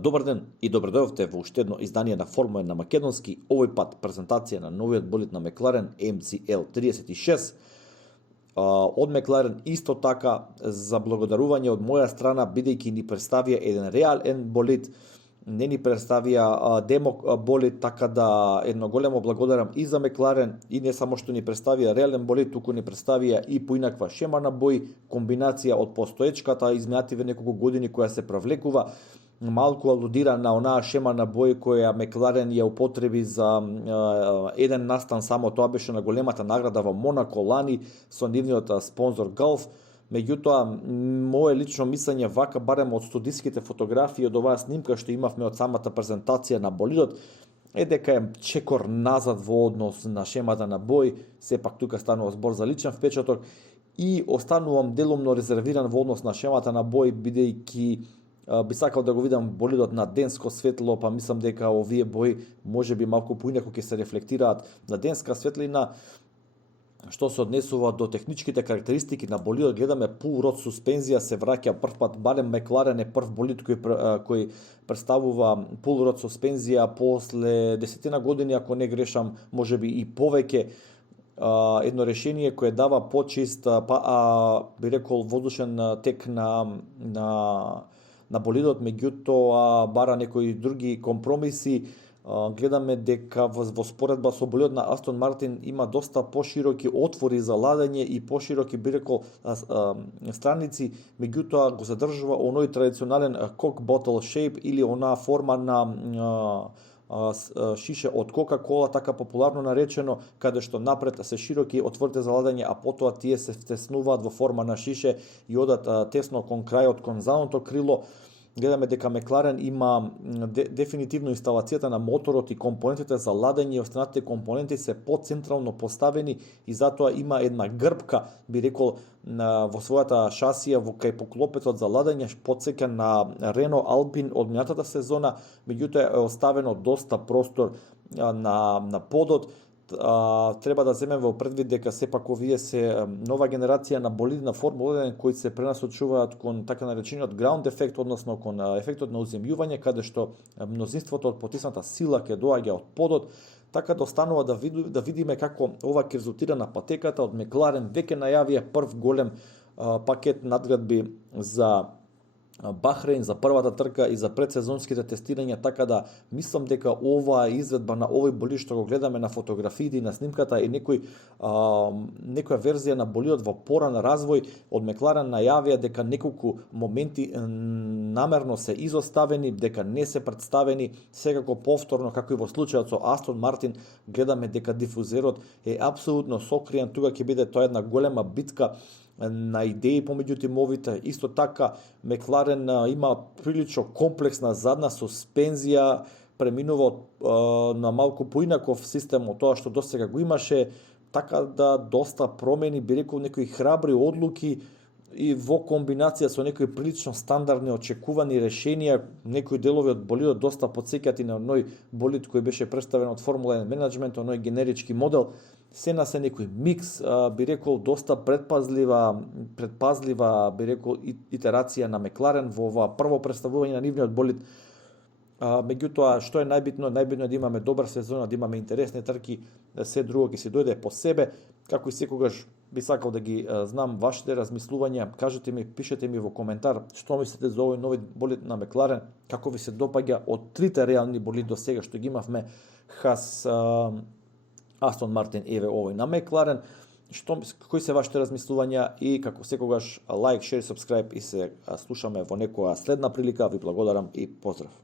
Добар ден и добредојавте во уште едно издание на Формула 1 на македонски, овој пат презентација на новиот болид на Мекларен MCL36. Од Мекларен исто така заблагодарување од моја страна, бидејќи ни представија еден реален болид, не ни представија демо болид, така да едно големо благодарам и за Мекларен, и не само што ни представија реален болид, туку ни представија и поинаква шема на бој, комбинација од постоечката изминативе неколку години која се провлекува, малку алудира на онаа шема на бој која Мекларен ја употреби за еден настан само, тоа беше на големата награда во Монако лани со нивниот спонзор Gulf. Меѓутоа, мое лично мислење, вака барем од студиските фотографии од оваа снимка што имавме од самата презентација на болидот, е дека е чекор назад во однос на шемата на бој, сепак тука станува збор за личен впечаток, и останувам делумно резервиран во однос на шемата на бој, бидејќи би сакал да го видам болидот на денско светло, па мислам дека овие бои можеби малку поинаку ќе се рефлектираат на денска светлина. Што се однесува до техничките карактеристики на болидот, гледаме пул род суспензија се враќа прв пат, барем Мекларен е прв болид кој представува пул род суспензија после 10 години, ако не грешам, можеби и повеќе. Едно решение кое дава почист, би рекол, воздушен тек на болидот, меѓутоа бара некои други компромиси. Гледаме дека во споредба со болидот на Астон Мартин има доста пошироки отвори за ладење и пошироки, би рекол, страници, меѓутоа го задржува оној традиционален Coke bottle shape или онаа форма на шише од Кока-кола, така популарно наречено, каде што напред се широки отворите за ладење, а потоа тие се втеснуваат во форма на шише и одат тесно кон крајот, кон задното крило. Гледаме дека Мекларен има дефинитивно инсталацијата на моторот и компонентите за ладење и останатите компоненти се поцентрално поставени и затоа има една грбка, би рекол, во својата шасија во кај поклопецот за ладење, потсеќа на Рено Алпин од минатата сезона, меѓутоа е оставено доста простор на подот. Треба да земеме во предвид дека сепак овие се нова генерација на болиди на Формула 1 кои се пренасочуваат кон така наречениот ground ефект, односно кон ефектот на уземјување, каде што мнозинството од потисната сила ќе доаѓа од подот, така да останува да видиме како ова ќе резултира на патеката. Од Мекларен веќе најавија прв голем пакет надградби за Бахрейн, за првата трка и за предсезонските тестирања, така да мислам дека оваа изведба на овој болид што го гледаме на фотографиите и на снимката е некоја верзија на болидот во поран развој. Од Мекларен најавија дека неколку моменти намерно се изоставени, дека не се представени, секако повторно, како и во случајот со Астон Мартин, гледаме дека дифузерот е апсолутно сокриен, тука ќе биде тоа една голема битка на идеи помеѓу тимовите. Исто така Мекларен има прилично комплексна задна суспензија, преминува на малку поинаков систем од тоа што досега го имаше, така да доста промени, би рекол, некои храбри одлуки и во комбинација со некои прилично стандардни очекувани решенија. Некои делови од болидот доста подсеќаат и на оној болид кој беше представен од Формула 1 менеджмент, оној генерички модел. Се некој микс, би рекол, доста предпазлива, би рекол, итерација на Мекларен во ова прво представување на нивниот болид. Меѓутоа, што е најбитно? Најбитно е да имаме добра сезона, да имаме интересни трки, се друго ќе си дојде по себе. Како и секогаш би сакал да ги знам вашите размислувања, кажете ми, пишете ми во коментар што мислите за овој нови болид на Мекларен, како ви се допаѓа од трите реални болиди до сега што ги имавме, Хас, Астон Мартин, еве овој на Мекларен. Кои се вашите размислувања и како секогаш лайк, шер, сабскрајб и се слушаме во некоја следна прилика. Ви благодарам и поздрав.